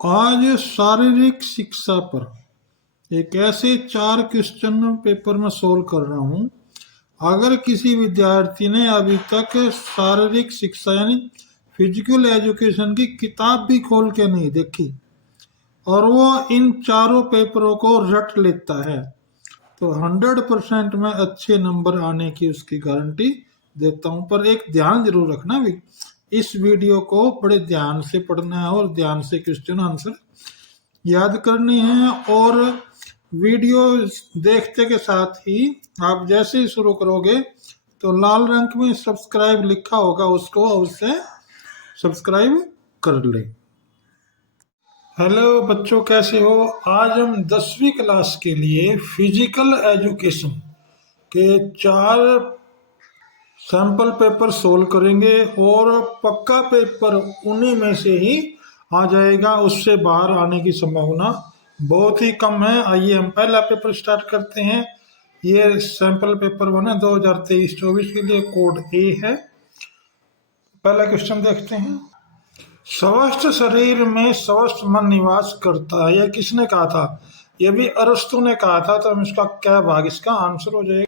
आज शारीरिक शिक्षा पर एक ऐसे 4 क्वेश्चन पेपर में सोल्व कर रहा हूँ। अगर किसी विद्यार्थी ने अभी तक शारीरिक शिक्षा यानी फिजिकल एजुकेशन की किताब भी खोल के नहीं देखी और वो इन चारों पेपरों को रट लेता है तो 100% में अच्छे नंबर आने की उसकी गारंटी देता हूँ। पर एक ध्यान जरूर रखना भी, इस वीडियो को बड़े ध्यान से पढ़ना है और ध्यान से क्वेश्चन आंसर याद करनी है। और वीडियो देखते के साथ ही आप जैसे ही शुरू करोगे तो लाल रंग में सब्सक्राइब लिखा होगा, उसको अवश्य सब्सक्राइब कर ले। हेलो बच्चों, कैसे हो? आज हम 10वीं क्लास के लिए फिजिकल एजुकेशन के 4 सैंपल पेपर सोल्व करेंगे और पक्का पेपर उन्हीं में से ही आ जाएगा, उससे बाहर आने की संभावना बहुत ही कम है। आइए हम पहला पेपर स्टार्ट करते हैं। ये सैंपल पेपर 1 है 2023-24 के लिए, कोड ए है। पहला क्वेश्चन देखते हैं। स्वस्थ शरीर में स्वस्थ मन निवास करता है, यह किसने कहा था? यह भी अरस्तु ने कहा था। तो हम इसका क्या भाग इसका आंसर हो जाएगा।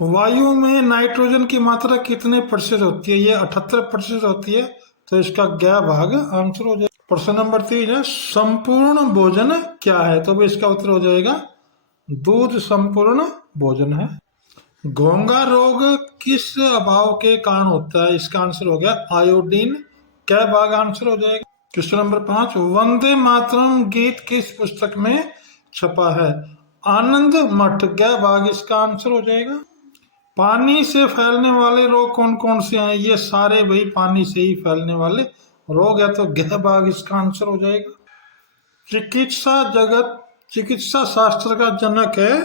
वायु में नाइट्रोजन की मात्रा कितने प्रतिशत होती है? ये 78% होती है। तो इसका क्या भाग आंसर हो जाएगा। प्रश्न नंबर 3 है, संपूर्ण भोजन क्या है? तो भी इसका उत्तर हो जाएगा दूध संपूर्ण भोजन है। घोंघा रोग किस अभाव के कारण होता है? इसका आंसर हो गया आयोडीन। क्या भाग आंसर हो जाएगा। क्वेश्चन नंबर 5, वंदे मातरम गीत किस पुस्तक में छपा है? आनंद मठ। क्या भाग इसका आंसर हो जाएगा। पानी से फैलने वाले रोग कौन कौन से हैं? ये सारे भाई पानी से ही फैलने वाले रोग है। तो गह भाग इसका आंसर हो जाएगा। चिकित्सा शास्त्र का जनक है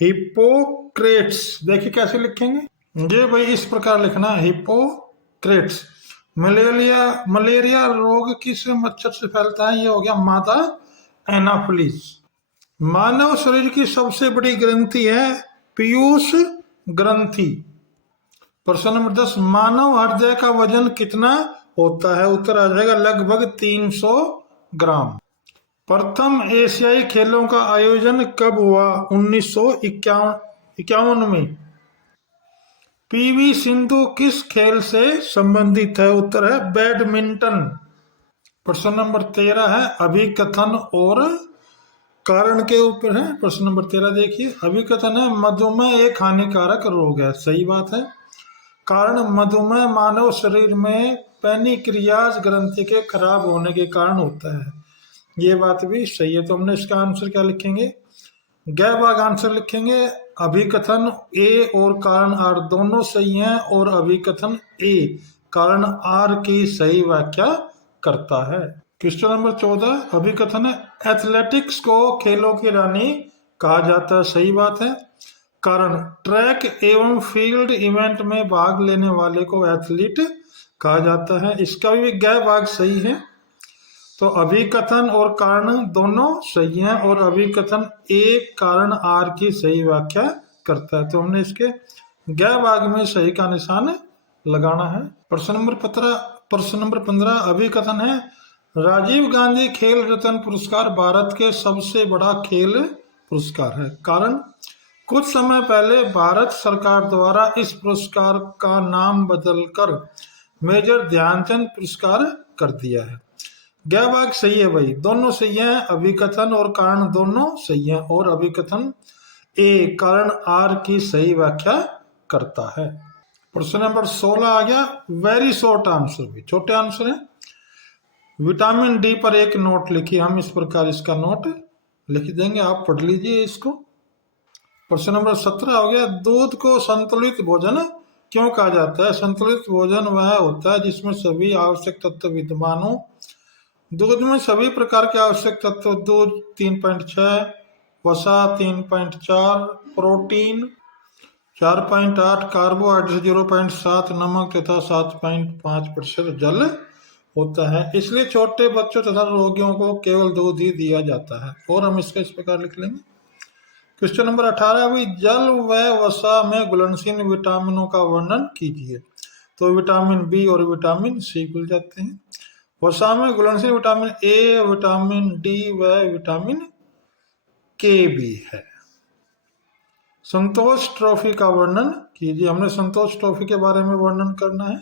हिप्पोक्रेट्स। देखिए कैसे लिखेंगे, ये भाई इस प्रकार लिखना है, हिप्पोक्रेट्स। मलेरिया रोग किस मच्छर से फैलता है? ये हो गया मादा एनाफिलिस। मानव शरीर की सबसे बड़ी ग्रंथि है पीयूष ग्रंथि। प्रश्न नंबर 10, मानव हृदय का वजन कितना होता है? उत्तर आ जाएगा लगभग 300 ग्राम। प्रथम एशियाई खेलों का आयोजन कब हुआ? 1951 में। पीवी सिंधु किस खेल से संबंधित है? उत्तर है बैडमिंटन। प्रश्न नंबर 13 है अभिकथन और कारण के ऊपर है। प्रश्न नंबर 13 देखिए, अभिकथन है मधुमेह एक हानिकारक रोग है। सही बात है। कारण मधुमेह मानव शरीर में पैनिक्रियाज ग्रंथि के खराब होने के कारण होता है। ये बात भी सही है। तो हमने इसका आंसर क्या लिखेंगे? गैर भाग आंसर लिखेंगे। अभिकथन ए और कारण आर दोनों सही हैं और अभिकथन ए कारण आर की सही व्याख्या करता है। क्वेश्चन नंबर 14, अभिकथन है एथलेटिक्स को खेलों की रानी कहा जाता है। सही बात है। कारण ट्रैक एवं फील्ड इवेंट में भाग लेने वाले को एथलीट कहा जाता है। इसका भी गैर भाग सही है। तो अभिकथन और कारण दोनों सही हैं और अभिकथन एक कारण आर की सही व्याख्या करता है। तो हमने इसके गैर भाग में सही का निशान लगाना है। प्रश्न नंबर 15, अभिकथन है राजीव गांधी खेल रत्न पुरस्कार भारत के सबसे बड़ा खेल पुरस्कार है। कारण कुछ समय पहले भारत सरकार द्वारा इस पुरस्कार का नाम बदलकर मेजर ध्यानचंद पुरस्कार कर दिया है। गैर भाग सही है भाई, दोनों सही है। अभिकथन और कारण दोनों सही है और अभिकथन ए कारण आर की सही व्याख्या करता है। प्रश्न नंबर 16 आ गया, वेरी शॉर्ट आंसर, भी छोटे आंसर है। विटामिन डी पर एक नोट लिखिए। हम इस प्रकार इसका नोट लिख देंगे, आप पढ़ लीजिए इसको। प्रश्न नंबर 17 हो गया, दूध को संतुलित भोजन क्यों कहा जाता है? संतुलित भोजन वह होता है जिसमें सभी आवश्यक तत्व विद्यमान हो। दूध में सभी प्रकार के आवश्यक तत्व, दूध 3.6, वसा 3.4, प्रोटीन 4.8, कार्बोहाइड्रेट 0.7, नमक तथा 7.5% जल होता है। इसलिए छोटे बच्चों तथा रोगियों को केवल दूध ही दिया जाता है। और हम इसका इस प्रकार लिख लेंगे। क्वेश्चन नंबर 18, भी जल व वसा में घुलनशील विटामिनों का वर्णन कीजिए। तो विटामिन बी और विटामिन सी खुल जाते हैं। वसा में घुलनशील विटामिन ए, विटामिन डी व विटामिन के भी है। संतोष ट्रॉफी का वर्णन कीजिए। हमने संतोष ट्रॉफी के बारे में वर्णन करना है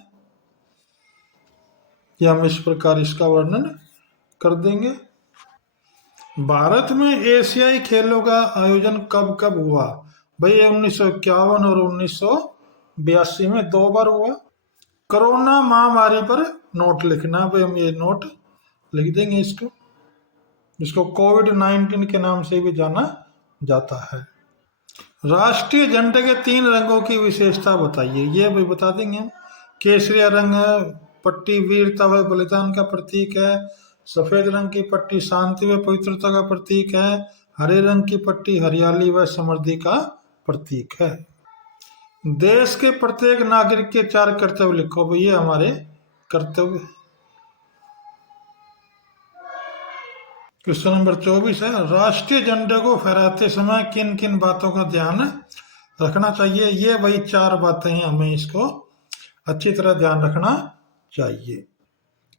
कि हम इस प्रकार इसका वर्णन कर देंगे। भारत में एशियाई खेलों का आयोजन कब कब हुआ? भाई 1951 और 1982 में 2 बार हुआ। कोरोना महामारी पर नोट लिखना। भाई हम ये नोट लिख देंगे इसको कोविड-19 के नाम से भी जाना जाता है। राष्ट्रीय झंडे के 3 रंगों की विशेषता बताइए। ये भी बता देंगे हम। केसरिया रंग पट्टी वीरता व बलिदान का प्रतीक है। सफेद रंग की पट्टी शांति व पवित्रता का प्रतीक है। हरे रंग की पट्टी हरियाली व समृद्धि का प्रतीक है। देश के प्रत्येक नागरिक के 4 कर्तव्य लिखो। भाई ये हमारे कर्तव्य। क्वेश्चन नंबर 24 है, राष्ट्रीय झंडे को फहराते समय किन किन बातों का ध्यान रखना चाहिए? ये वही 4 बातें हैं, हमें इसको अच्छी तरह ध्यान रखना चाहिए।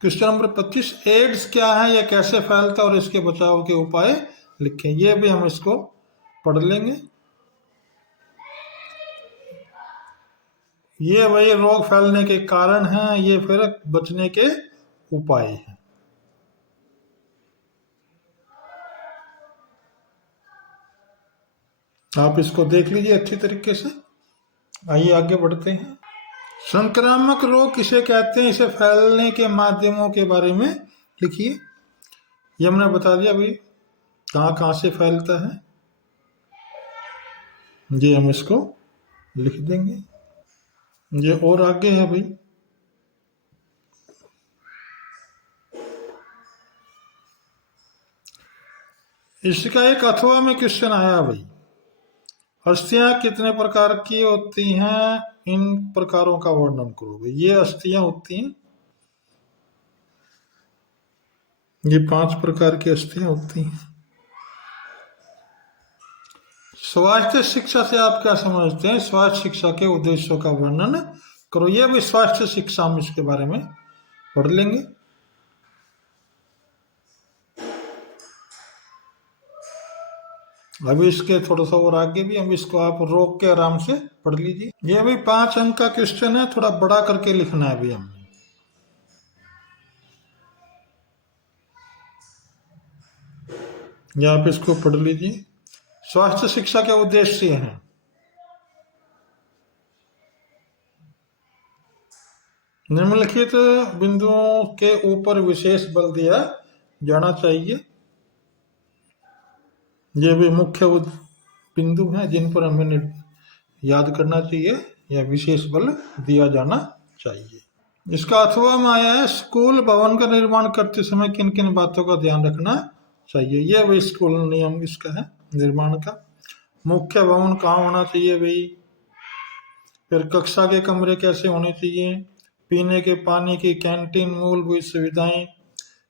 क्वेश्चन नंबर 25, एड्स क्या है, यह कैसे फैलता है और इसके बचाव के उपाय लिखें। ये भी हम इसको पढ़ लेंगे। ये वही रोग फैलने के कारण हैं, ये फिर बचने के उपाय हैं। आप इसको देख लीजिए अच्छी तरीके से। आइए आगे बढ़ते हैं। संक्रामक रोग किसे कहते हैं, इसे फैलने के माध्यमों के बारे में लिखिए। ये हमने बता दिया भाई कहाँ कहाँ से फैलता है, ये हम इसको लिख देंगे। ये और आगे है भाई, इसका एक अथवा में क्वेश्चन आया भाई, अस्थियां कितने प्रकार की होती हैं, इन प्रकारों का वर्णन करो। भाई ये अस्थियां होती हैं, ये 5 प्रकार की अस्थियां होती हैं। स्वास्थ्य शिक्षा से आप क्या समझते हैं? स्वास्थ्य शिक्षा के उद्देश्यों का वर्णन करो। ये भी स्वास्थ्य शिक्षा हम इसके बारे में पढ़ लेंगे। अभी इसके थोड़ा सा और आगे भी हम इसको आप रोक के आराम से पढ़ लीजिए। ये भी 5 अंक का क्वेश्चन है, थोड़ा बड़ा करके लिखना है अभी हमने। ये आप इसको पढ़ लीजिए। स्वास्थ्य शिक्षा के उद्देश्य हैं, निम्नलिखित बिंदुओं के ऊपर विशेष बल दिया जाना चाहिए। ये भी मुख्य बिंदु हैं जिन पर हमें याद करना चाहिए या विशेष बल दिया जाना चाहिए। इसका अथवा में आया है, स्कूल भवन का निर्माण करते समय किन किन बातों का ध्यान रखना चाहिए। यह भी स्कूल नियम इसका है निर्माण का। मुख्य भवन कहाँ होना चाहिए भाई, फिर कक्षा के कमरे कैसे होने चाहिए, पीने के पानी की कैंटीन, मूलभूत सुविधाएं,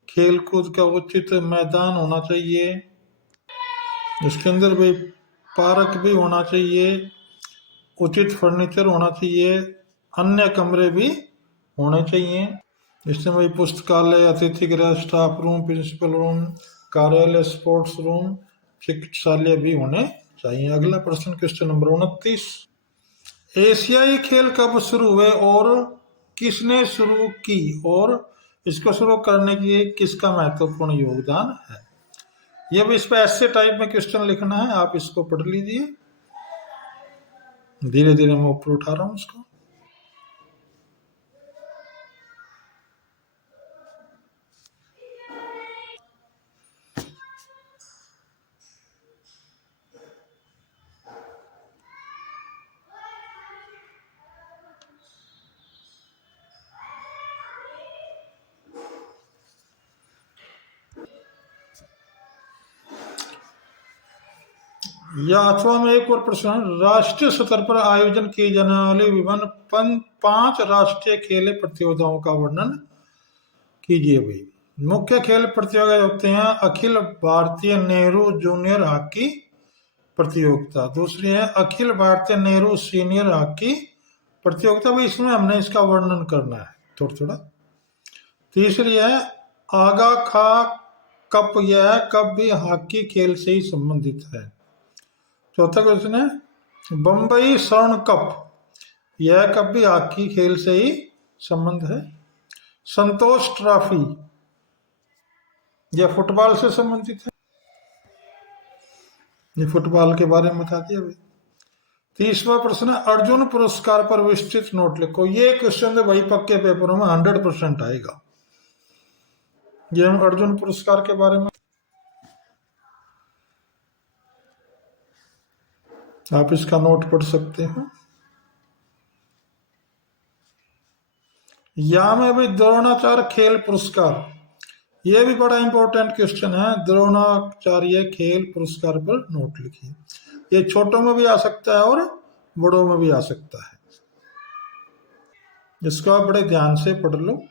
खेल कूद का उचित मैदान होना चाहिए, इसके अंदर भाई पार्क भी होना चाहिए, उचित फर्नीचर होना चाहिए, अन्य कमरे भी होने चाहिए। इसमें भाई पुस्तकालय, अतिथि गृह, स्टाफ रूम, प्रिंसिपल रूम, कार्यालय, स्पोर्ट्स रूम, चिकित्सालय भी होने चाहिए। अगला प्रश्न क्वेश्चन नंबर 29, एशियाई खेल कब शुरू हुए और किसने शुरू की, और इसको शुरू करने के लिए किसका महत्वपूर्ण योगदान है। यह भी इस पर ऐसे टाइप में क्वेश्चन लिखना है, आप इसको पढ़ लीजिए। धीरे धीरे मैं ऊपर उठा रहा हूं इसको। या अथवा में एक और प्रश्न, राष्ट्रीय स्तर पर आयोजन किए जाने वाले विभिन्न 5 राष्ट्रीय खेल प्रतियोगिताओं का वर्णन कीजिए भाई। मुख्य खेल प्रतियोगिता होते हैं अखिल भारतीय नेहरू जूनियर हॉकी प्रतियोगिता, दूसरी है अखिल भारतीय नेहरू सीनियर हॉकी प्रतियोगिता, भाई इसमें हमने इसका वर्णन करना है थोड़ा थोड़ा। तीसरी है आगा खा कप, यह कप भी हॉकी खेल से ही संबंधित है। चौथा क्वेश्चन है बम्बई स्वर्ण कप, यह कप भी हॉकी खेल से ही संबंध है। संतोष ट्रॉफी, यह फुटबॉल से संबंधित है। ये फुटबॉल के बारे में बता दिया भाई। 30वां प्रश्न है अर्जुन पुरस्कार पर विस्तृत नोट लिखो। ये क्वेश्चन भाई पक्के पेपरों में 100% आएगा। ये हम अर्जुन पुरस्कार के बारे में, आप इसका नोट पढ़ सकते हैं। या में भी द्रोणाचार्य खेल पुरस्कार, ये भी बड़ा इंपॉर्टेंट क्वेश्चन है। द्रोणाचार्य खेल पुरस्कार पर नोट लिखिए। ये छोटों में भी आ सकता है और बड़ों में भी आ सकता है। इसको आप बड़े ध्यान से पढ़ लो,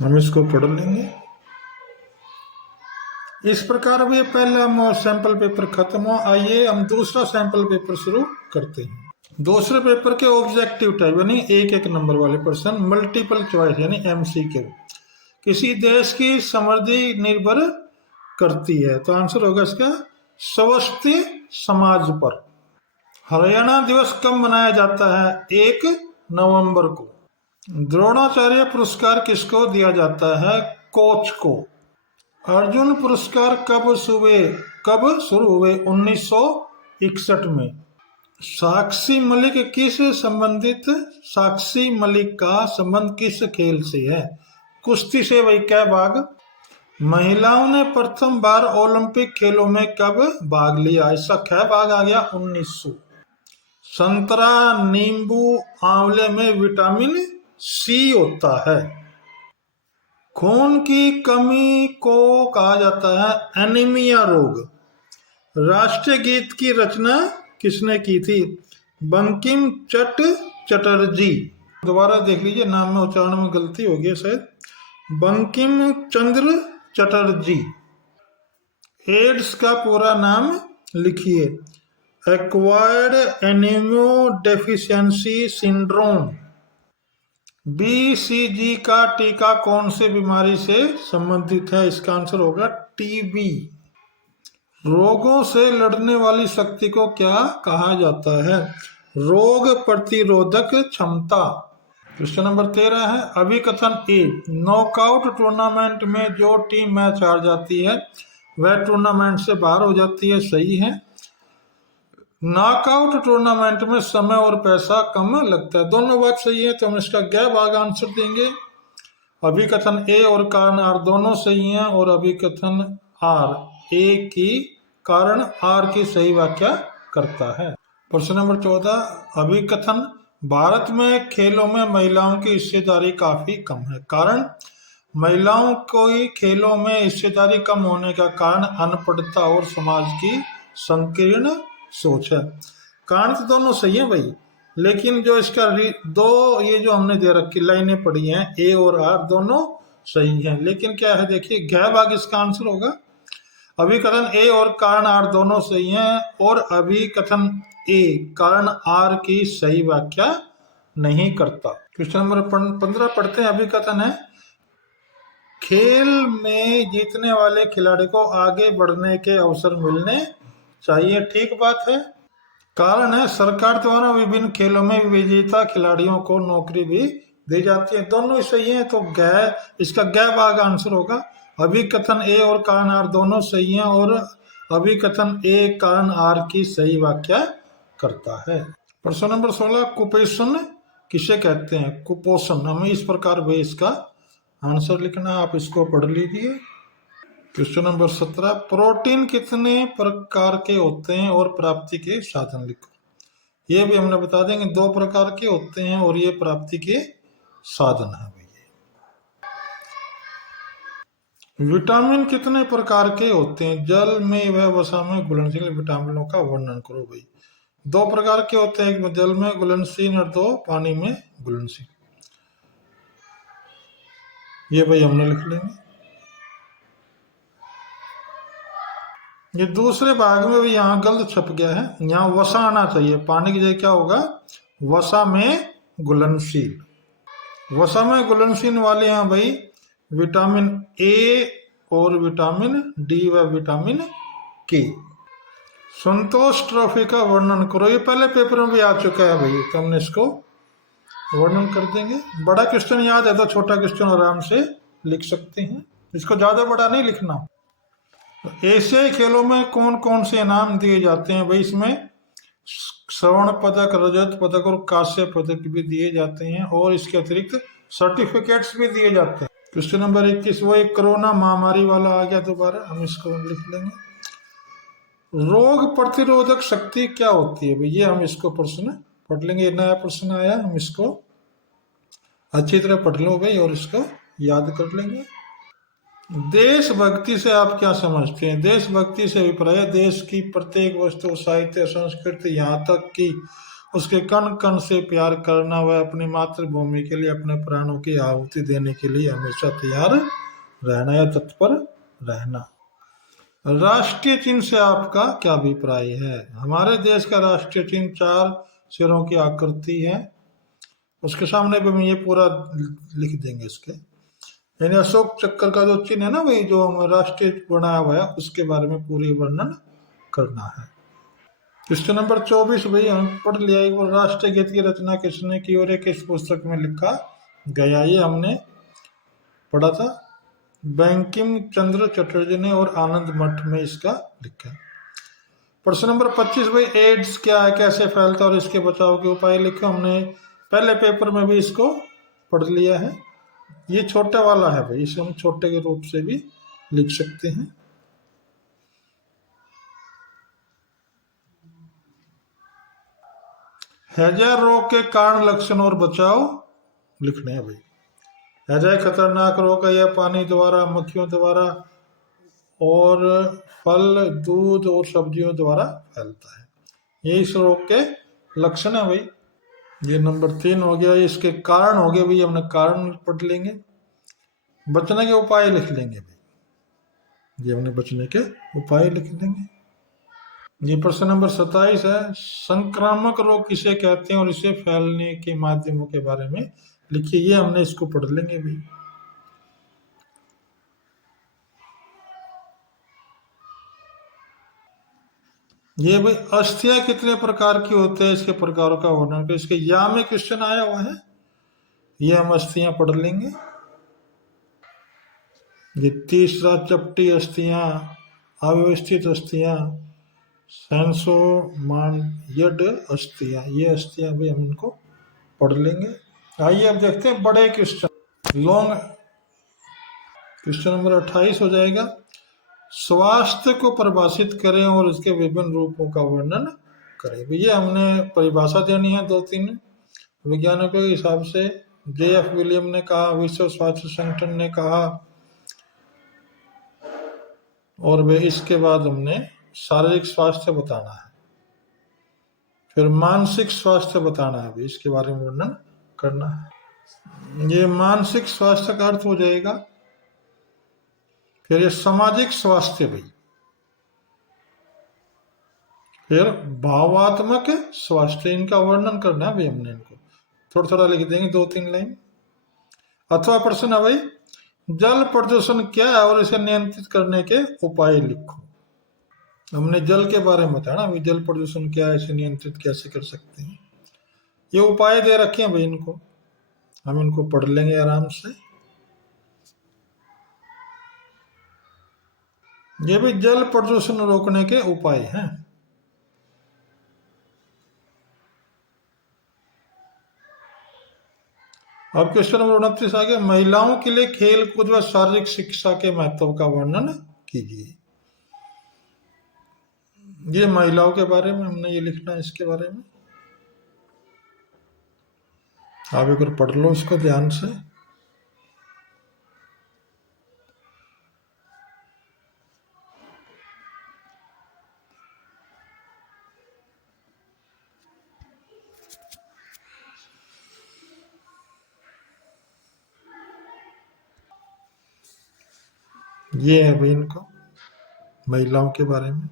हम इसको पढ़ लेंगे। इस प्रकार भी पहला सैंपल पेपर खत्म हो। आइए हम दूसरा सैंपल पेपर शुरू करते हैं। दूसरे पेपर के ऑब्जेक्टिव टाइप यानी एक एक नंबर वाले प्रश्न, मल्टीपल चॉइस यानी MCQ, किसी देश की समृद्धि निर्भर करती है, तो आंसर होगा इसका स्वस्थ समाज पर। हरियाणा दिवस कब मनाया जाता है? 1 नवंबर को। द्रोणाचार्य पुरस्कार किसको दिया जाता है? कोच को। अर्जुन पुरस्कार कब शुरू हुए? 1961 में। साक्षी मलिक का संबंध किस खेल से है? कुश्ती से। वही कै भाग? महिलाओं ने प्रथम बार ओलंपिक खेलों में कब भाग लिया? इसका कै भाग आ गया 1900। संतरा, नींबू, आंवले में विटामिन C होता है। खून की कमी को कहा जाता है एनीमिया रोग। राष्ट्रीय गीत की रचना किसने की थी? बंकिम चटर्जी। दोबारा देख लीजिए, नाम में उच्चारण में गलती हो गई शायद। बंकिम चंद्र चटर्जी। एड्स का पूरा नाम लिखिए। Acquired immunodeficiency syndrome. BCG का टीका कौन से बीमारी से संबंधित है? इसका आंसर होगा TB। रोगों से लड़ने वाली शक्ति को क्या कहा जाता है? रोग प्रतिरोधक क्षमता। क्वेश्चन नंबर 13 है अभिकथन A, नॉकआउट टूर्नामेंट में जो टीम मैच हार जाती है वह टूर्नामेंट से बाहर हो जाती है, सही है। नॉकआउट टूर्नामेंट में समय और पैसा कम लगता है, दोनों बात सही है, तो हम इसका गैर भाग आंसर देंगे। अभिकथन A और कारण R दोनों सही हैं, और अभिकथन A की कारण R की सही व्याख्या करता है। प्रश्न नंबर 14 अभिकथन भारत में खेलों में महिलाओं की हिस्सेदारी काफी कम है, कारण महिलाओं की खेलों में हिस्सेदारी कम होने का कारण अनपढ़ता और समाज की संकीर्ण सोच है। कारण तो दोनों सही है भाई, लेकिन जो इसका दो ये जो हमने दे रखी लाइनें पढ़ी हैं A और R दोनों सही हैं, लेकिन क्या है देखिए गै भाग इसका आंसर होगा। अभिकथन A और कारण R दोनों सही हैं, और अभिकथन A कारण R की सही व्याख्या नहीं करता। क्वेश्चन नंबर 15 पढ़ते हैं। अभिकथन है खेल में जीतने वाले खिलाड़ी को आगे बढ़ने के अवसर मिलने चाहिए, ठीक बात है। कारण है सरकार द्वारा विभिन्न खेलों में विजेता खिलाड़ियों को नौकरी भी दी जाती है, दोनों सही है, तो इसका गै भाग आंसर होगा। अभिकथन A और कारण R दोनों सही हैं, और अभिकथन A कारण R की सही व्याख्या करता है। प्रश्न नंबर 16 कुपोषण किसे कहते हैं? कुपोषण, हमें इस प्रकार भी इसका आंसर लिखना, आप इसको पढ़ लीजिए। क्वेश्चन नंबर 17 प्रोटीन कितने प्रकार के होते हैं और प्राप्ति के साधन लिखो। ये भी हमने बता देंगे, 2 प्रकार के होते हैं और ये प्राप्ति के साधन है भैया। विटामिन कितने प्रकार के होते हैं? जल में व वसा में घुलनशील विटामिनों का वर्णन करो भाई। 2 प्रकार के होते हैं, एक जल में घुलनशील और 2 पानी में घुलनशील। ये भाई हमने लिख लेंगे। ये दूसरे भाग में भी यहाँ गलत छप गया है, यहाँ वसा आना चाहिए, पानी की जगह क्या होगा? वसा में घुलनशील। वसा में घुलनशील वाले यहाँ भाई विटामिन ए और विटामिन डी व विटामिन के। संतोष ट्रॉफी का वर्णन करो। ये पहले पेपर में भी आ चुका है भाई, तो हमने इसको वर्णन कर देंगे। बड़ा क्वेश्चन याद है तो छोटा क्वेश्चन आराम से लिख सकते हैं, इसको ज्यादा बड़ा नहीं लिखना। एशियाई खेलों में कौन कौन से इनाम दिए जाते हैं भाई? इसमें स्वर्ण पदक, रजत पदक और कांस्य पदक भी दिए जाते हैं, और इसके अतिरिक्त सर्टिफिकेट्स भी दिए जाते हैं। क्वेश्चन नंबर 21, वो एक कोरोना महामारी वाला आ गया दोबारा, हम इसको लिख लेंगे। रोग प्रतिरोधक शक्ति क्या होती है भाई? ये हम इसको प्रश्न पढ़ लेंगे, नया प्रश्न आया, हम इसको अच्छी तरह पढ़ लो भाई और इसको याद कर लेंगे। देशभक्ति से आप क्या समझते हैं? देशभक्ति से अभिप्राय देश की प्रत्येक वस्तु, साहित्य, संस्कृति, यहाँ तक कि उसके कण कण से प्यार करना, वह अपनी मातृभूमि के लिए अपने प्राणों की आहुति देने के लिए हमेशा तैयार रहना या तत्पर रहना। राष्ट्रीय चिन्ह से आपका क्या अभिप्राय है? हमारे देश का राष्ट्रीय चिन्ह 4 सिरों की आकृति है, उसके सामने भी हम ये पूरा लिख देंगे इसके, यानी अशोक चक्र का जो चिन्ह है ना भाई, जो हम राष्ट्रीय बनाया हुआ है, उसके बारे में पूरी वर्णन करना है। क्वेश्चन नंबर 24 भाई हम पढ़ लिया एक बार। राष्ट्रीय गीत की रचना किसने की और किस पुस्तक में लिखा गया? ये हमने पढ़ा था, बंकिम चंद्र चटर्जी ने, और आनंद मठ में इसका लिखा है। प्रश्न नंबर 25 भाई, एड्स क्या है, कैसे फैलता है और इसके बचाव के उपाय लिखो। हमने पहले पेपर में भी इसको पढ़ लिया है। ये छोटे वाला है भाई, इसे हम छोटे के रूप से भी लिख सकते हैं। हैजा रोग के कारण, लक्षण और बचाव लिखने हैं भाई। हैजा खतरनाक रोग है, यह पानी द्वारा, मक्खियों द्वारा और फल, दूध और सब्जियों द्वारा फैलता है। ये इस रोग के लक्षण है भाई। ये नंबर 3 हो गया। इसके कारण हो गए भाई, हमने कारण पढ़ लेंगे। बचने के उपाय लिख लेंगे भाई, ये हमने बचने के उपाय लिख लेंगे। ये प्रश्न नंबर 27 है, संक्रामक रोग किसे कहते हैं और इसे फैलने के माध्यमों के बारे में लिखिए। ये हमने इसको पढ़ लेंगे भाई। ये भाई अस्थियां कितने प्रकार की होते हैं, इसके प्रकारों का वर्णन कर। इसके या में क्वेश्चन आया हुआ है, ये हम अस्थियां पढ़ लेंगे। ये तीसरा, चपटी अस्थियां, अव्यवस्थित अस्थियां, सेंसोमायड अस्थियां, ये अस्थियां भी हम इनको पढ़ लेंगे। आइए अब देखते हैं बड़े क्वेश्चन। लॉन्ग क्वेश्चन नंबर 28 हो जाएगा। स्वास्थ्य को परिभाषित करें और उसके विभिन्न रूपों का वर्णन करें। भैया हमने परिभाषा देनी है 2-3 वैज्ञानिकों के हिसाब से। J.F. विलियम ने कहा, विश्व स्वास्थ्य संगठन ने कहा, और वे इसके बाद हमने शारीरिक स्वास्थ्य बताना है, फिर मानसिक स्वास्थ्य बताना है, इसके बारे में वर्णन करना है। ये मानसिक स्वास्थ्य का अर्थ हो जाएगा। फिर ये सामाजिक स्वास्थ्य भी, फिर भावात्मक स्वास्थ्य, इनका वर्णन करना है भाई हमने। इनको थोड़ा थोड़ा लिख देंगे, 2-3 लाइन। अथवा प्रश्न है भाई, जल प्रदूषण क्या है और इसे नियंत्रित करने के उपाय लिखो। हमने जल के बारे में बताया ना भाई, जल प्रदूषण क्या है, इसे नियंत्रित कैसे कर सकते हैं। ये उपाय दे रखे हैं भाई, इनको हम इनको पढ़ लेंगे आराम से। ये भी जल प्रदूषण रोकने के उपाय हैं। अब क्वेश्चन नंबर 29 आ गया, महिलाओं के लिए खेल कूद व शारीरिक शिक्षा के महत्व का वर्णन कीजिए। ये महिलाओं के बारे में हमने ये लिखना है, इसके बारे में आप एक बार पढ़ लो इसको ध्यान से। ये है भाई इनको महिलाओं के बारे में।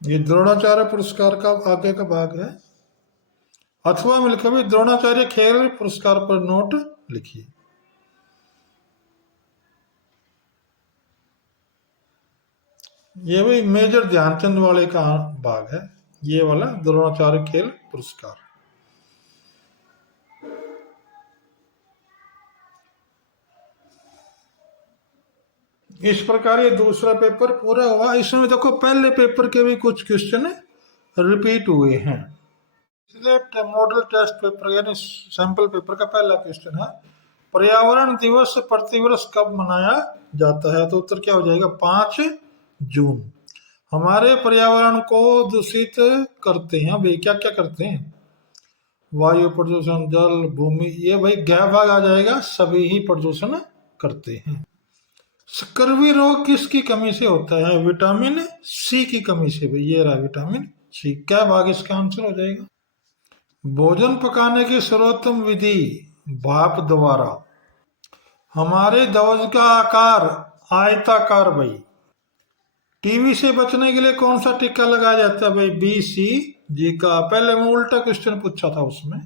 ये द्रोणाचार्य पुरस्कार का आगे का भाग है। अथवा मिलकर भी द्रोणाचार्य खेल पुरस्कार पर नोट लिखिए। ये भी मेजर ध्यानचंद वाले का भाग है, ये वाला द्रोणाचार्य खेल पुरस्कार। इस प्रकार ये दूसरा पेपर पूरा हुआ। इसमें देखो पहले पेपर के भी कुछ क्वेश्चन रिपीट हुए हैं। इसलिए मॉडल टेस्ट पेपर यानी सैंपल पेपर का पहला क्वेश्चन है, पर्यावरण दिवस प्रतिवर्ष कब मनाया जाता है? तो उत्तर क्या हो जाएगा? 5 जून। हमारे पर्यावरण को दूषित करते हैं भाई, क्या क्या करते हैं? वायु प्रदूषण, जल, भूमि, ये भाई गै भाग आ जाएगा, सभी ही प्रदूषण करते हैं। स्कर्वी रोग किसकी कमी से होता है? विटामिन सी की कमी से भाई, ये रहा विटामिन सी। क्या भाग इसका आंसर हो जाएगा? भोजन पकाने की सर्वोत्तम विधि भाप द्वारा। हमारे ध्वज का आकार आयताकार भाई। टीवी से बचने के लिए कौन सा टीका लगाया जाता है भाई? बी, सी, जी का। पहले मैं उल्टा क्वेश्चन पूछा था उसमें।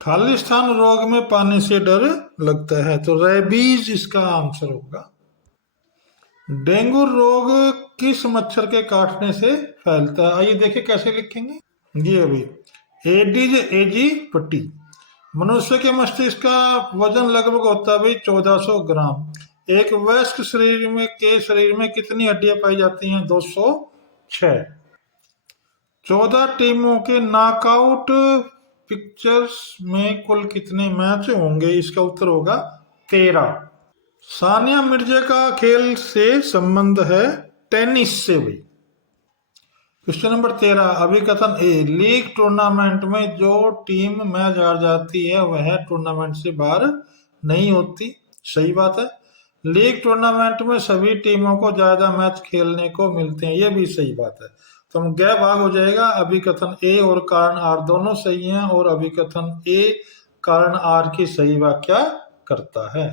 खालिस्तान रोग में पानी से डर लगता है, तो रेबीज इसका आंसर होगा। डेंगू रोग किस मच्छर के काटने से फैलता है? आइए देखिए कैसे लिखेंगे। जी अभी एडीज एजिप्टी। मनुष्य के मस्तिष्क का वजन लगभग होता है भाई 1400 ग्राम। एक वयस्क शरीर में कितनी हड्डियां पाई जाती हैं? 206। 14 टीमों के नॉकआउट पिक्चर्स में कुल कितने मैच होंगे? इसका उत्तर होगा 13। सानिया मिर्जा का खेल से संबंध है? टेनिस से भी। क्वेश्चन नंबर 13, अभिकथन ए, लीग टूर्नामेंट में जो टीम मैच हार जाती है वह टूर्नामेंट से बाहर नहीं होती। सही बात है। लीग टूर्नामेंट में सभी टीमों को ज्यादा मैच खेलने को मिलते हैं, ये भी सही बात है। तो हम गै भाग हो जाएगा। अभिकथन ए और कारण आर दोनों सही हैं, और अभिकथन ए कारण आर की सही व्याख्या करता है।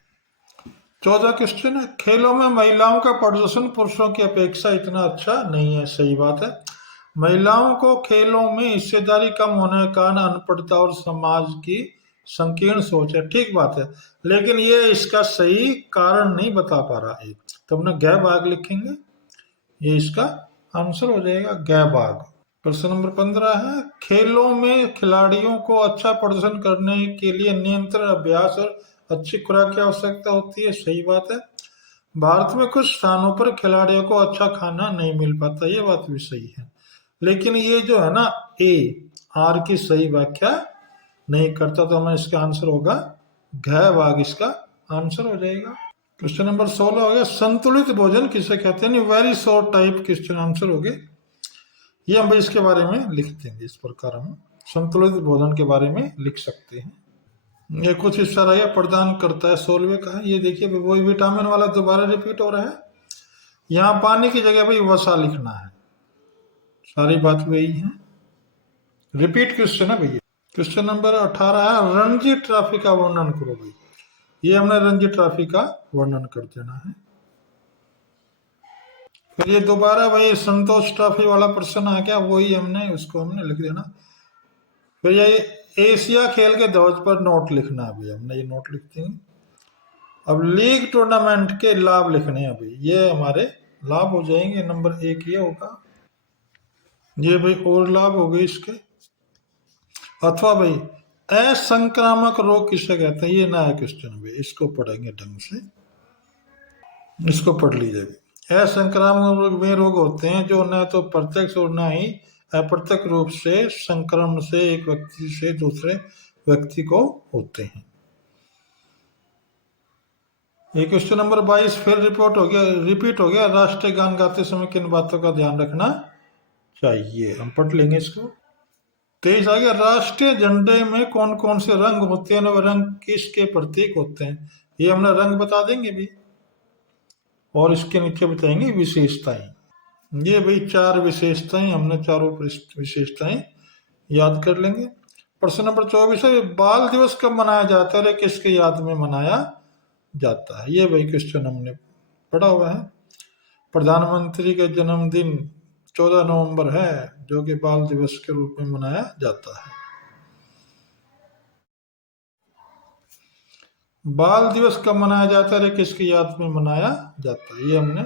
14 क्वेश्चन है, खेलों में महिलाओं का प्रदर्शन पुरुषों की अपेक्षा इतना अच्छा नहीं है। सही बात है। महिलाओं को खेलों में हिस्सेदारी कम होने के कारण अनपढ़ता और समाज की संकीर्ण सोच है। ठीक बात है, लेकिन ये इसका सही कारण नहीं बता पा रहा है। तो हमने गै भाग लिखेंगे, ये इसका आंसर हो जाएगा गै भाग। प्रश्न नंबर 15 है, खेलों में खिलाड़ियों को अच्छा प्रदर्शन करने के लिए नियंत्रण अभ्यास और अच्छी खुराक की आवश्यकता होती है। सही बात है। भारत में कुछ स्थानों पर खिलाड़ियों को अच्छा खाना नहीं मिल पाता, ये बात भी सही है। लेकिन ये जो है ना ए आर की सही व्याख्या नहीं करता, तो हमें इसका आंसर होगा घ भाग, इसका आंसर हो जाएगा। क्वेश्चन नंबर 16 हो गया, संतुलित भोजन किसे कहते हैं? Very short type question answer हो गए। ये हम इसके बारे में लिख देंगे, इस प्रकार हम संतुलित भोजन के बारे में लिख सकते हैं। ये कुछ इस तरह प्रदान करता है। 16वें का है, ये देखिए वही विटामिन वाला दोबारा रिपीट हो रहा है। यहाँ पानी की जगह भाई वसा लिखना है, सारी बात वही है। रिपीट क्वेश्चन है भैया। क्वेश्चन नंबर 18 है, रणजी ट्रॉफी का वर्णन करो भाई। ये हमने रणजी ट्रॉफी का वर्णन कर देना है। फिर ये दोबारा भाई संतोष ट्रॉफी वाला प्रश्न आ गया, वही उसको हमने लिख देना। फिर ये एशिया खेल के ध्वज पर नोट लिखना है अभी, हमने ये नोट लिखते हैं। अब लीग टूर्नामेंट के लाभ लिखने हैं अभी, ये हमारे लाभ हो जाएंगे। नंबर 1 ये होगा, ये भाई और लाभ हो गए इसके। अथवा भाई असंक्रामक रोग किसे कहते हैं? ये नया क्वेश्चन भाई, इसको पढ़ेंगे ढंग से, इसको पढ़ लीजिए। असंक्रामक रोग वे रोग होते हैं जो न तो प्रत्यक्ष और न ही अप्रत्यक्ष रूप से संक्रमण से एक व्यक्ति से दूसरे व्यक्ति को होते हैं। ये क्वेश्चन नंबर 22 फिर रिपीट हो गया। राष्ट्रीय गान गाते समय किन बातों का ध्यान रखना चाहिए? हम पढ़ लेंगे इसको। 23 आ गया, राष्ट्रीय झंडे में कौन कौन से रंग होते हैं, वह रंग किसके प्रतीक होते हैं? ये हमने रंग बता देंगे भी, और इसके नीचे बताएंगे विशेषताएं। ये भाई 4 विशेषताएं, हमने चारों विशेषताएं याद कर लेंगे। प्रश्न नंबर 24 है, बाल दिवस कब मनाया जाता है और किसके याद में मनाया जाता है? ये भाई क्वेश्चन हमने पढ़ा हुआ है। प्रधानमंत्री का जन्मदिन 14 नवंबर है, जो कि बाल दिवस के रूप में मनाया जाता है। बाल दिवस कब मनाया जाता है, किसकी याद में मनाया जाता है? ये हमने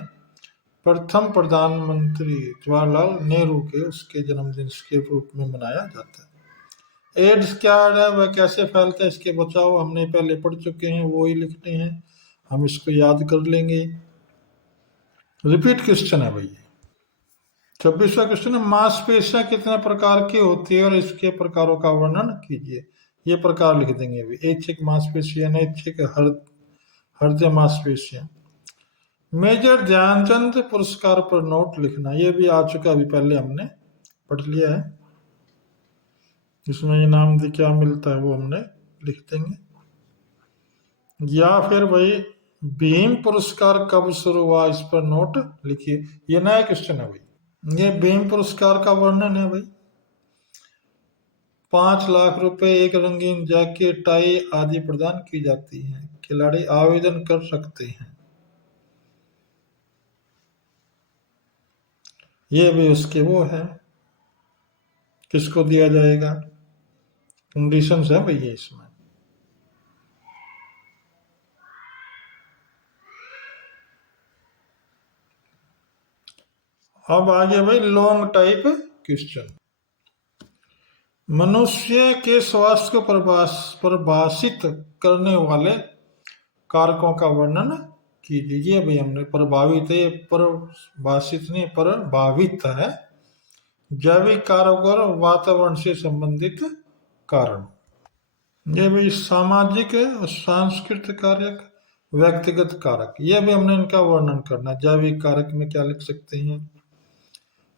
प्रथम प्रधानमंत्री जवाहरलाल नेहरू के उसके जन्मदिन के रूप में मनाया जाता है। एड्स क्या है, वह कैसे फैलता है, इसके बचाव हमने पहले पढ़ चुके हैं, वो ही लिखते हैं, हम इसको याद कर लेंगे। रिपीट क्वेश्चन है भैया। 26वां क्वेश्चन है, मांसपेशियां कितने प्रकार की होती है और इसके प्रकारों का वर्णन कीजिए। ये प्रकार लिख देंगे अभी। ऐच्छिक मांसपेशियां, अनैच्छिक, हृदय मांसपेशियां। मेजर ध्यानचंद पुरस्कार पर नोट लिखना, ये भी आ चुका, अभी पहले हमने पढ़ लिया है। इसमें इनाम दे क्या मिलता है वो हमने लिख देंगे। या फिर भाई भीम पुरस्कार कब शुरू हुआ, इस पर नोट लिखिए। ये नया क्वेश्चन है भाई। ये भीम पुरस्कार का वर्णन है भाई। 5 लाख रुपए, एक रंगीन जैकेट, टाई आदि प्रदान की जाती है। खिलाड़ी आवेदन कर सकते हैं। ये भी उसके वो है, किसको दिया जाएगा, कंडीशंस है भैया इसमें। अब आगे भाई लॉन्ग टाइप क्वेश्चन। मनुष्य के स्वास्थ्य को परिभाषित करने वाले कारकों का वर्णन कीजिए। भाई हमने प्रभावित है, परिभाषित नहीं प्रभावित है। जैविक कारक और वातावरण से संबंधित कारण। ये भी सामाजिक और सांस्कृतिक कारक, व्यक्तिगत कारक, ये भी हमने इनका वर्णन करना। जैविक कारक में क्या लिख सकते हैं,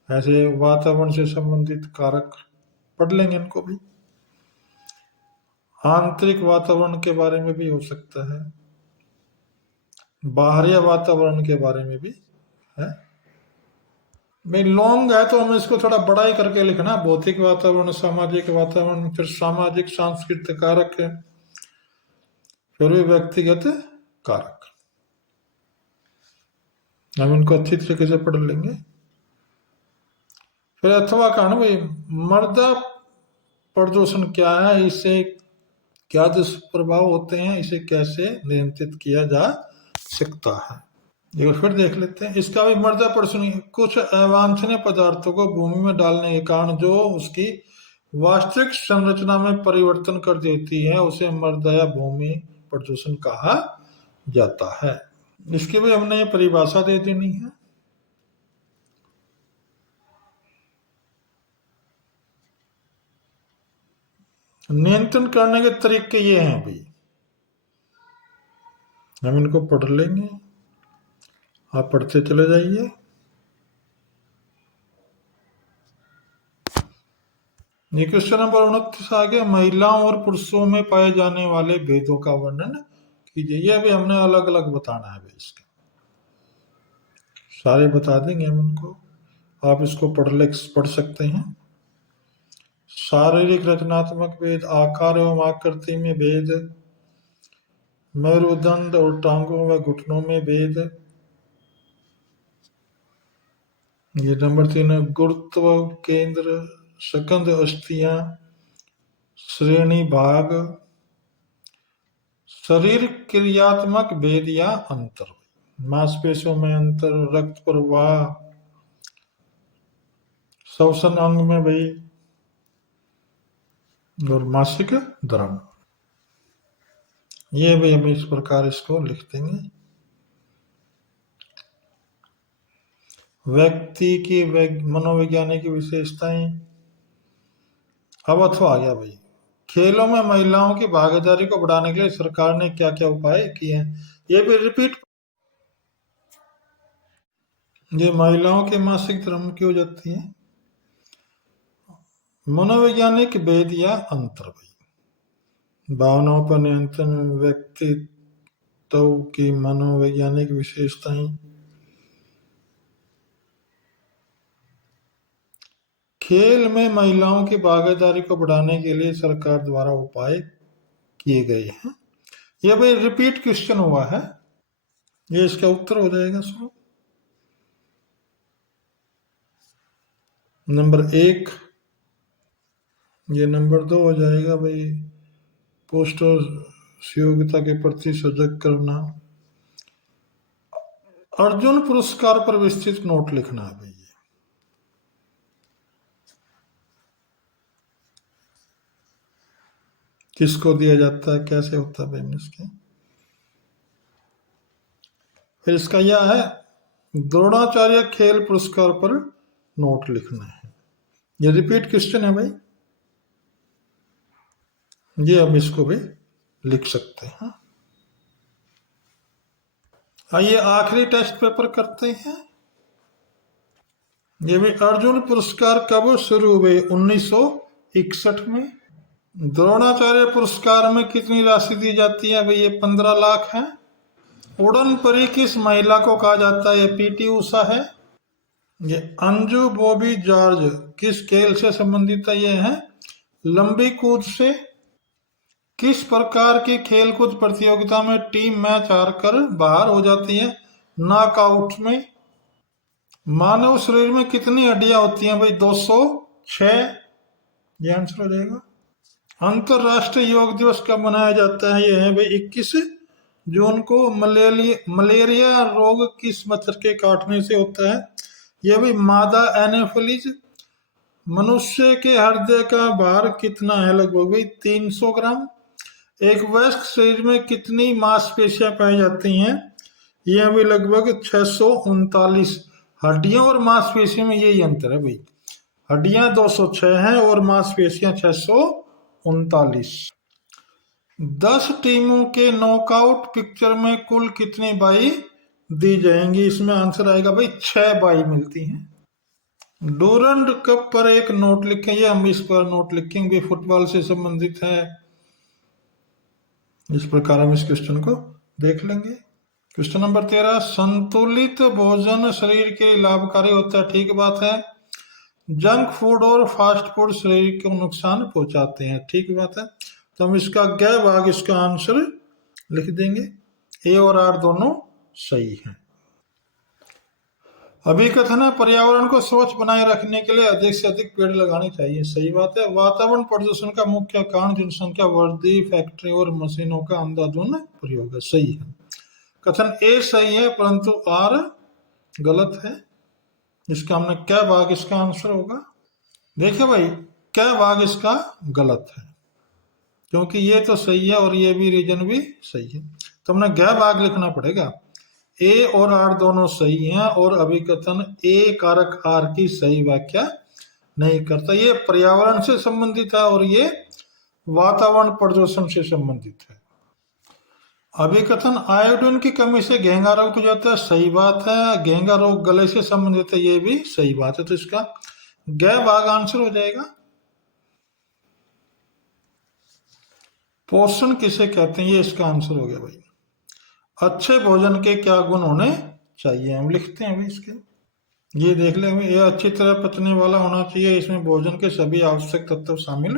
ऐसे वातावरण से संबंधित कारक पढ़ लेंगे इनको भी। आंतरिक वातावरण के बारे में भी हो सकता है, बाहरी वातावरण के बारे में भी है। भाई लॉन्ग है तो हमें इसको थोड़ा बड़ा ही करके लिखना। भौतिक वातावरण, सामाजिक वातावरण, फिर सामाजिक सांस्कृतिक कारक है, फिर भी व्यक्तिगत कारक। हम इनको अच्छी तरीके से पढ़ लेंगे। फिर अथवा कारण भाई, मृदा प्रदूषण क्या है, इससे क्या दुष्प्रभाव होते हैं, इसे कैसे नियंत्रित किया जा सकता है। एक बार फिर देख लेते हैं। इसका भी मृदा प्रदूषण, कुछ अवांछनीय पदार्थों को भूमि में डालने के कारण जो उसकी वास्तविक संरचना में परिवर्तन कर देती है, उसे मृदा या भूमि प्रदूषण कहा जाता है। इसकी भी हमने ये परिभाषा दे देनी है। नियंत्रण करने के तरीके ये हैं भाई, हम इनको पढ़ लेंगे, आप पढ़ते चले जाइए। ये क्वेश्चन नंबर 29 आ गया, महिलाओं और पुरुषों में पाए जाने वाले भेदों का वर्णन कीजिए। ये भी हमने अलग अलग बताना है भाई, इसके सारे बता देंगे हम इनको, आप इसको पढ़ सकते हैं। शारीरिक रचनात्मक भेद, आकार एवं आकृति में भेद, मेरुदंड और टांगों व घुटनों में भेद। ये नंबर 3 है, गुरुत्व केंद्र, स्कंद अस्थियां, श्रेणी भाग, शरीर क्रियात्मक भेद या अंतर, मांसपेशियों में अंतर, रक्त प्रवाह, श्वसन अंग में भाई, और मासिक धर्म। ये भी हम इस प्रकार इसको लिख देंगे। व्यक्ति की मनोवैज्ञानिक विशेषताएं। अब अथवा आ गया भाई, खेलों में महिलाओं की भागीदारी को बढ़ाने के लिए सरकार ने क्या क्या उपाय किए हैं। ये भी रिपीट। ये महिलाओं के मासिक धर्म की हो जाती है। मनोवैज्ञानिक भेद या अंतर भाई, भावनाओं पर नियंत्रण, व्यक्तित्व की मनोवैज्ञानिक विशेषताएं। खेल में महिलाओं की भागीदारी को बढ़ाने के लिए सरकार द्वारा उपाय किए गए हैं। यह भाई रिपीट क्वेश्चन हुआ है, ये इसका उत्तर हो जाएगा सर। नंबर 1, ये नंबर 2 हो जाएगा भाई, पोस्टर योग्यता के प्रति सजग करना। अर्जुन पुरस्कार पर विस्तृत नोट लिखना है भैया। किसको दिया जाता है, कैसे होता है भाई इसके। फिर इसका यह है, द्रोणाचार्य खेल पुरस्कार पर नोट लिखना है। ये रिपीट क्वेश्चन है भाई, ये हम इसको भी लिख सकते हैं। आइए आखिरी टेस्ट पेपर करते हैं। ये भी अर्जुन पुरस्कार कब शुरू हुए, 1961 में। द्रोणाचार्य पुरस्कार में कितनी राशि दी जाती है भाई, ये 15 लाख है। उड़न परी किस महिला को कहा जाता है, ये पीटी उषा है। ये अंजू बॉबी जॉर्ज किस खेल से संबंधित है, ये है लंबी कूद से। किस प्रकार की खेलकूद प्रतियोगिता में टीम मैच हारकर बाहर हो जाती है, नॉकआउट में। मानव शरीर में कितनी हड्डियां होती हैं भाई, 206, ये आंसर हो जाएगा। अंतरराष्ट्रीय योग दिवस कब मनाया जाता है, ये है भाई 21 जून को। मलेरिया रोग किस मच्छर के काटने से होता है, यह भी मादा एनोफिलीज। मनुष्य के हृदय का भार कितना है, लगभग भाई 300 ग्राम। एक वयस्क शरीर में कितनी मांसपेशियां पाई जाती हैं, यह भी लगभग 639। हड्डियों और मांसपेशियों में यही अंतर है भाई, हड्डियां 206 हैं और मांसपेशियां 639। 10 टीमों के नॉकआउट पिक्चर में कुल कितनी बाई दी जाएंगी, इसमें आंसर आएगा भाई 6 बाई मिलती हैं। डूरंड कप पर एक नोट लिखेंगे, हम इस पर नोट लिखेंगे, फुटबॉल से संबंधित है। इस प्रकार हम इस क्वेश्चन को देख लेंगे। क्वेश्चन नंबर 13, संतुलित भोजन शरीर के लिए लाभकारी होता है, ठीक बात है। जंक फूड और फास्ट फूड शरीर को नुकसान पहुंचाते हैं, ठीक बात है। तो हम इसका ग भाग इसका आंसर लिख देंगे, ए और आर दोनों सही हैं। अभिकथन है, पर्यावरण को स्वच्छ बनाए रखने के लिए अधिक से अधिक पेड़ लगाने चाहिए, सही बात है। वातावरण प्रदूषण का मुख्य कारण जनसंख्या वृद्धि, फैक्ट्री और मशीनों का अंधाधुंध प्रयोग है, सही है। कथन ए सही है परंतु आर गलत है। इसका हमने क्या भाग इसका आंसर होगा, देखिए भाई क्या भाग इसका गलत है, क्योंकि ये तो सही है और ये भी रीजन भी सही है, तो हमने ग भाग लिखना पड़ेगा। ए और आर दोनों सही हैं और अभिकथन ए कारक आर की सही व्याख्या नहीं करता। ये पर्यावरण से संबंधित है और ये वातावरण प्रदूषण से संबंधित है। अभिकथन आयोडीन की कमी से घेंगा रोग हो जाता है, सही बात है। घेंगा रोग गले से संबंधित है, ये भी सही बात है। तो इसका ग भाग आंसर हो जाएगा। पोषण किसे कहते हैं, ये इसका आंसर हो गया भाई। अच्छे भोजन के क्या गुण होने चाहिए, हम लिखते हैं भाई इसके, ये देख लेंगे। यह अच्छी तरह पचने वाला होना चाहिए, इसमें भोजन के सभी आवश्यक तत्व शामिल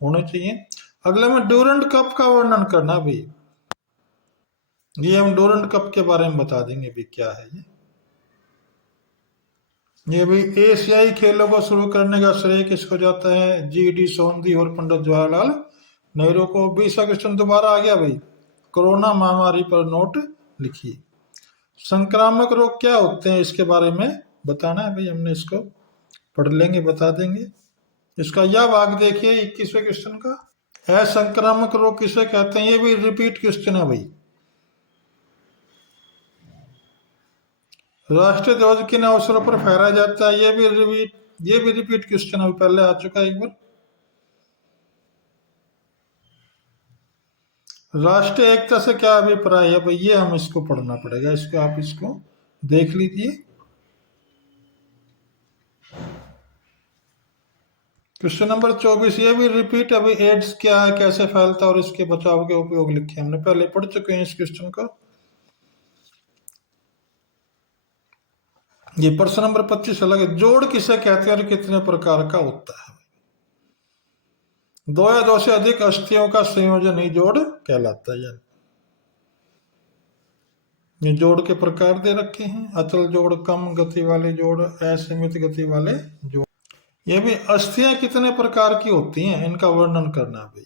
होने चाहिए। अगले में डूरंड कप का वर्णन करना भाई, ये हम डूरंड कप के बारे में बता देंगे भी क्या है ये भी एशियाई खेलों को शुरू करने का श्रेय किसको जाता है, जी.डी. सोंधी और पंडित जवाहरलाल नेहरू को। 20 क्वेश्चन दोबारा आ गया भाई, कोरोना महामारी पर नोट लिखिए। संक्रामक रोग क्या होते हैं, इसके बारे में बताना है भाई, हमने इसको पढ़ लेंगे, बता देंगे। इसका यह भाग देखिए 21वें क्वेश्चन का, असंक्रामक रोग किसे कहते हैं, ये भी रिपीट क्वेश्चन है भाई। राष्ट्रीय ध्वज किन अवसरों पर फहराया जाता है, ये भी रिपीट क्वेश्चन अभी पहले आ चुका है एक बार। राष्ट्रीय एकता से क्या अभिप्राय है भाई, ये हम इसको पढ़ना पड़ेगा, इसको आप इसको देख लीजिए। क्वेश्चन नंबर 24, ये भी रिपीट, अभी एड्स क्या है, कैसे फैलता है और इसके बचाव के उपयोग लिखे, हमने पहले पढ़ चुके हैं इस क्वेश्चन को। ये प्रश्न नंबर 25 अलग है। जोड़ किसे कहते हैं और कितने प्रकार का होता है, 2 या 2 से अधिक अस्थियों का संयोजन ही जोड़ कहलाता है। ये जोड़ के प्रकार दे रखे हैं, अचल जोड़, कम गति वाले जोड़, असीमित गति वाले जोड़। ये भी अस्थियां कितने प्रकार की होती हैं, इनका वर्णन करना भाई।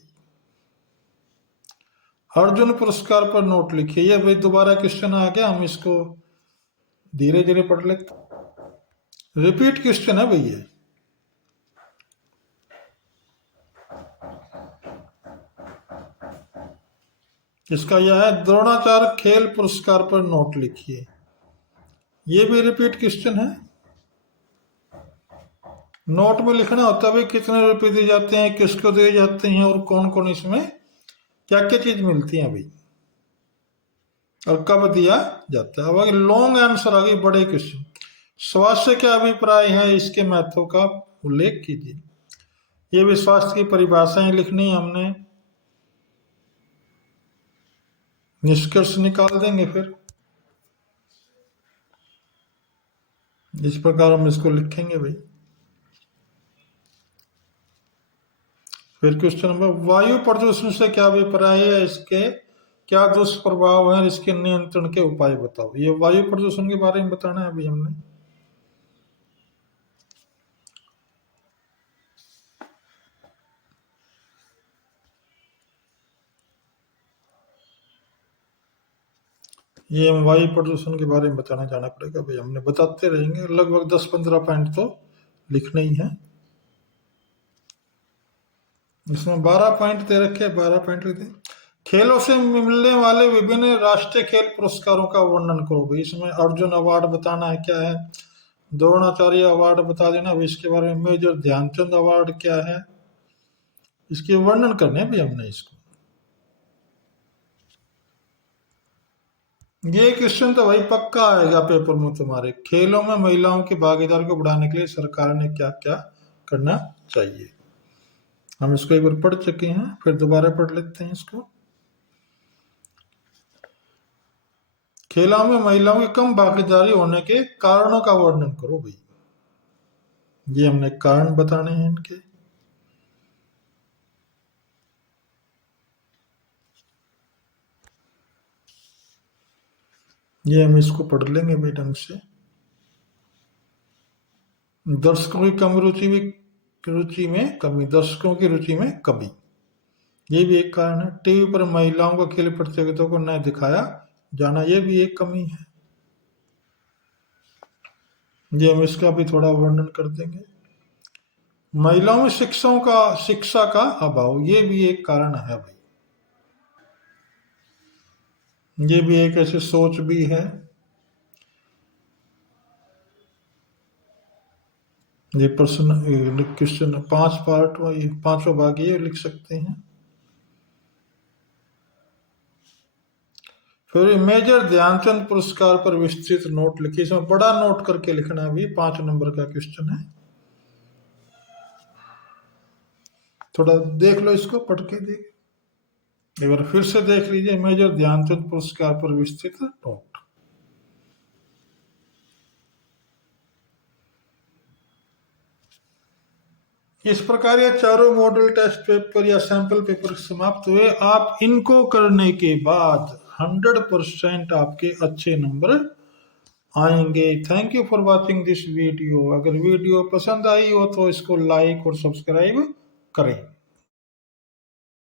अर्जुन पुरस्कार पर नोट लिखिए। ये भाई दोबारा क्वेश्चन आ गया, हम इसको धीरे धीरे पढ़ लेते। रिपीट क्वेश्चन है भैया। इसका यह है, द्रोणाचार्य खेल पुरस्कार पर नोट लिखिए। ये भी रिपीट क्वेश्चन है। नोट में लिखना होता है भाई कितने रुपए दिए जाते हैं, किसको दिए जाते हैं और कौन कौन इसमें क्या क्या चीज मिलती है भाई, और कब दिया जाता है। अब आगे लॉन्ग आंसर, आगे बड़े क्वेश्चन। स्वास्थ्य से क्या अभिप्राय है, इसके महत्व का उल्लेख कीजिए। ये भी स्वास्थ्य की परिभाषाएं लिखनी है हमने, निष्कर्ष निकाल देंगे फिर। इस प्रकार हम इसको लिखेंगे भाई। फिर क्वेश्चन नंबर, वायु प्रदूषण से क्या अभिप्राय है, इसके क्या दुष्प्रभाव है, इसके नियंत्रण के उपाय बताओ। ये वायु प्रदूषण के बारे में बताना है अभी हमने। ये हम वायु प्रदूषण के बारे में बताना जाना पड़ेगा भाई, हमने बताते रहेंगे। लगभग 10-15 पॉइंट तो लिखने ही है। इसमें 12 पॉइंट दे रखे, 12 पॉइंट लिख दे। खेलों से मिलने वाले विभिन्न राष्ट्रीय खेल पुरस्कारों का वर्णन करो भाई। इसमें अर्जुन अवार्ड बताना है क्या है, द्रोणाचार्य अवार्ड बता देना भाई, इसके बारे में मेजर ध्यानचंद अवार्ड क्या है, इसके वर्णन करने भी हमने इसको। ये क्वेश्चन तो भाई पक्का आएगा पेपर में तुम्हारे। खेलों में महिलाओं की भागीदारी को बढ़ाने के लिए सरकार ने क्या क्या करना चाहिए। हम इसको एक बार पढ़ चुके हैं, फिर दोबारा पढ़ लेते हैं इसको। खेलों में महिलाओं की कम भागीदारी होने के कारणों का वर्णन करो भाई। ये हमने कारण बताने हैं इनके। ये हम इसको पढ़ लेंगे भाई ढंग से। दर्शकों की कम रुचि में कमी, दर्शकों की रुचि में कमी, ये भी एक कारण है। टीवी पर महिलाओं को खेल प्रतियोगिताओं को न दिखाया जाना, ये भी एक कमी है। ये हम इसका भी थोड़ा वर्णन कर देंगे। महिलाओं में शिक्षा का अभाव, ये भी एक कारण है भाई। ये भी एक ऐसे सोच भी है। ये प्रश्न क्वेश्चन 5 पार्ट, ये 5वां भाग ये लिख सकते हैं। फिर मेजर ध्यानचंद पुरस्कार पर विस्तृत नोट लिखिए। इसमें बड़ा नोट करके लिखना है भी, 5 नंबर का क्वेश्चन है। थोड़ा देख लो इसको, पढ़ के देख, एक बार फिर से देख लीजिए। मेजर ध्यानचंद पुरस्कार पर विस्तृत नोट। इस प्रकार ये चारों मॉडल टेस्ट पेपर या सैंपल पेपर समाप्त हुए। आप इनको करने के बाद 100% आपके अच्छे नंबर आएंगे। Thank you for watching this video. अगर वीडियो पसंद आई हो तो इसको लाइक और सब्सक्राइब करें।